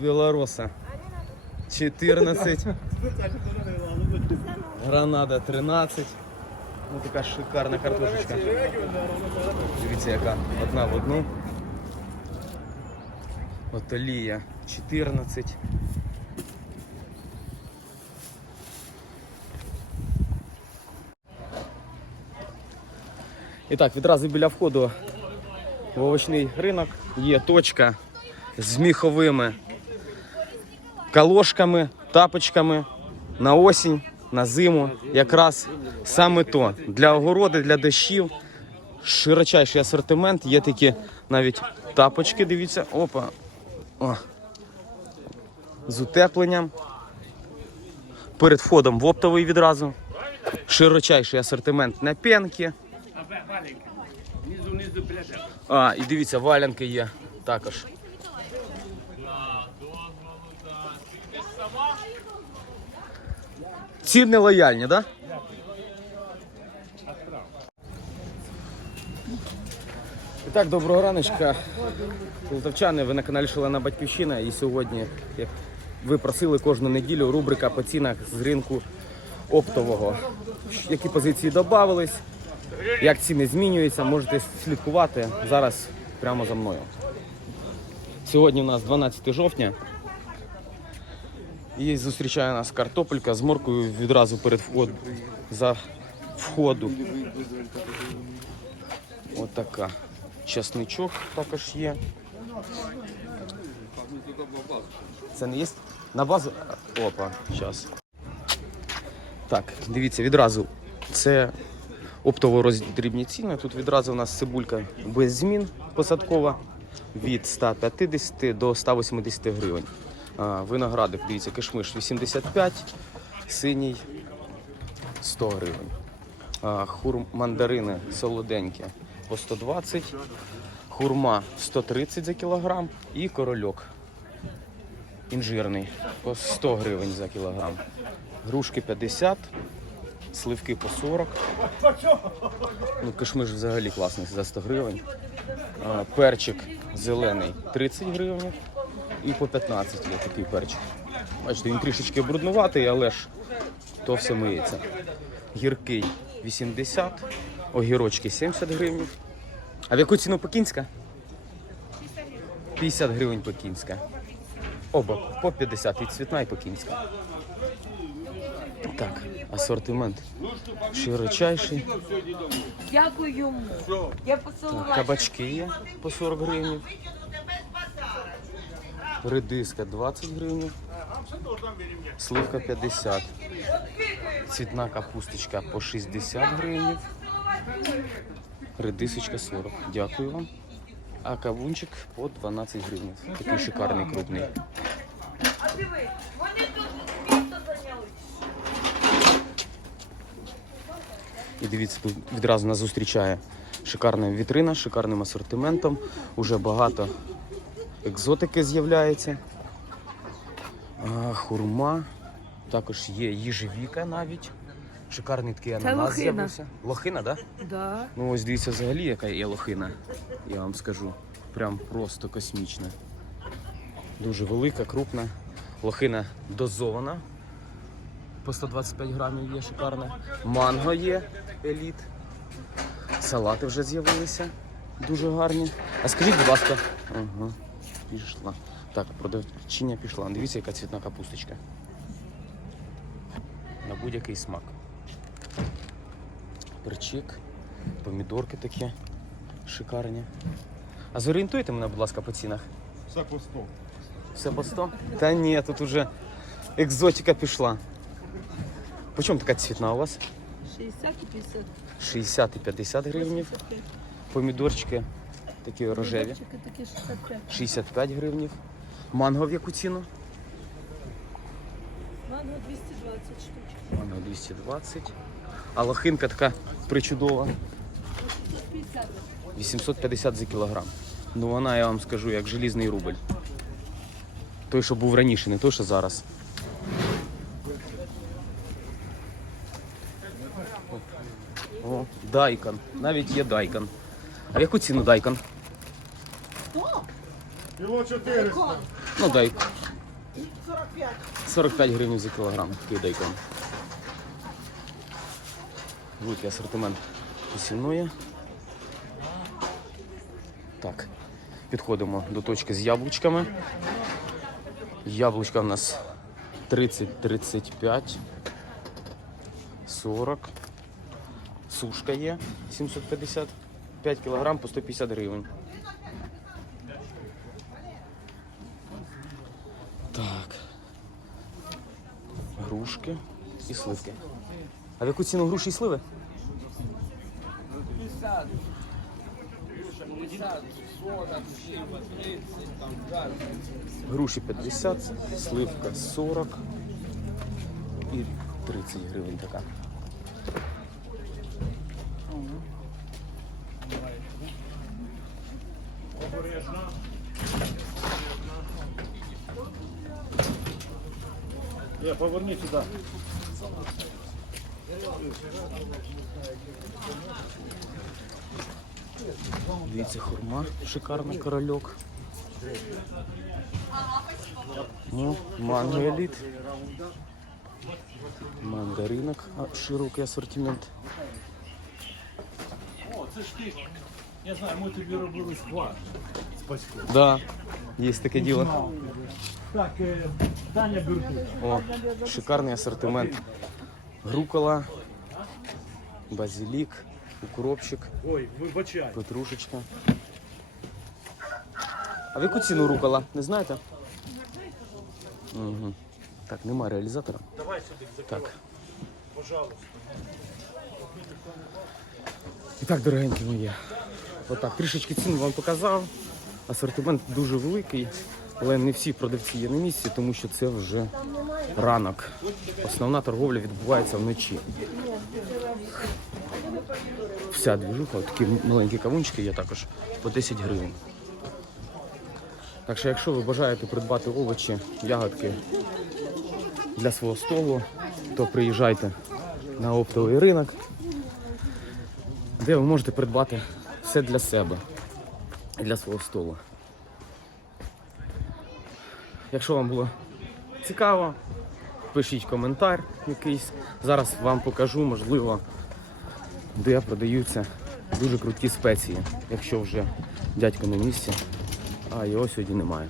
Белороса 14. Гранада 13. Ну така шикарна картошечка. Дивіться, яка одна в одну. От олія 14. І так, відразу біля входу в овочний ринок є точка з міховими калошками, тапочками на осінь, на зиму. Якраз саме то для огороди, для дощів. Широчайший асортимент. Є такі навіть тапочки, дивіться, опа. О. З утепленням. Перед входом в оптовий відразу. Широчайший асортимент на пенки. А, і дивіться, валянки є також. Ціни лояльні, так? Да? І так, доброго раночка. Полтавчани, ви на каналі Шалена Батьківщина. І сьогодні, як ви просили кожну неділю, рубрика по цінах з ринку оптового. Які позиції додавались, як ціни змінюються, можете слідкувати зараз прямо за мною. Сьогодні у нас 12 жовтня. І зустрічає нас картопелька з моркою відразу перед вход... за входу. От така. Часничок також є. Це не є на базу. Опа, зараз. Так, дивіться, відразу це оптово роздрібні ціни. Тут відразу у нас цибулька без змін посадкова від 150 до 180 гривень. Виноградик, дивіться, кишмиш 85, синій 100 гривень. Хур мандарини солоденькі по 120, хурма 130 за кілограм і корольок інжирний по 100 гривень за кілограм. Грушки 50, сливки по 40. Ну, кишмиш взагалі класний за 100 гривень. Перчик зелений 30 гривень і по 15 є такий перчик. Бачите, він трішечки бруднуватий, але ж то все миється. Гіркий 80, огірочки 70 гривень. А в яку ціну пекінська? 50 гривень пекінська. Оба по 50 і цвітна, і пекінська. Так, асортимент широчайший. Дякую йому. Я кабачки є по 40 гривень. Редиска 20 гривень. Сливка 50. Цвітна капусточка по 60 гривень. Редисочка 40. Дякую вам. А кавунчик по 12 гривень. Такий шикарний крупний. І дивіться, тут відразу нас зустрічає шикарна вітрина, шикарним асортиментом. Уже багато екзотики з'являється. Хурма. Також є їжевіка навіть. Шикарний такий ананас лохина. з'явився. Лохина, так? Да? Да. Ну ось дивіться взагалі, яка є лохина. Я вам скажу. Прям просто космічна. Дуже велика, крупна. Лохина дозована. По 125 грамів є шикарна. Манго є еліт. Салати вже з'явилися. Дуже гарні. А скажіть, будь ласка. Ага, пішла. Так, продавчиня пішла. Дивіться, яка цвітна капусточка. На будь-який смак. Перчик, помідорки такі шикарні. А зорієнтуйте мене, будь ласка, по цінах. Все по 100. Все по 100? Та ні, тут уже екзотика пішла. По чому така цвітна у вас? 60 і 50. 60 і 50 гривень. Помідорчики такі рожеві. Помідорчики такі 65. 65 гривень. Манго в яку ціну? Манго 220 штучок. Манго 220. А лохинка така причудова. 50. 850 за кілограм. Ну вона, я вам скажу, як желізний рубль. Той, що був раніше, не той, що зараз. О, дайкон. Навіть є дайкон. А в яку ціну дайкон? Кіло 400. Ну дай 45. 45 гривень за кілограм кидайком. Великий асортимент посівної. Так, підходимо до точки з яблучками. Яблучка в нас 30, 35, 40. Сушка є 755 кілограм по 150 гривень. Так. Грушки і сливки. А в яку ціну груші і сливи? 50, 40, 30, там. Груші 50, сливка 40 і 30 гривень така. Я поверни сюди. Дивіться, хурма, шикарний корольок. Ну, манго еліт. Мандаринок, а, широкий асортимент. О, це ж ти. Я знаю, ми тобі робили склад. Спасибо. Да, є таке діло. Так, е, Таня О, шикарний асортимент. Грукола, базилік, укропчик, петрушечка. А в яку ціну рукола? Не знаєте? Угу. Так, нема реалізатора. Давай сюди, Так. пожалуйста. І так, дорогенькі мої. Отак, трішечки ціну вам показав. Асортимент дуже великий, але не всі продавці є на місці, тому що це вже ранок. Основна торговля відбувається вночі. Вся двіжуха, такі маленькі кавунчики є також по 10 гривень. Так що, якщо ви бажаєте придбати овочі, ягодки для свого столу, то приїжджайте на оптовий ринок де ви можете придбати все для себе і для свого столу. Якщо вам було цікаво, пишіть коментар якийсь. Зараз вам покажу, можливо, де продаються дуже круті спеції, якщо вже дядько на місці, а його сьогодні немає.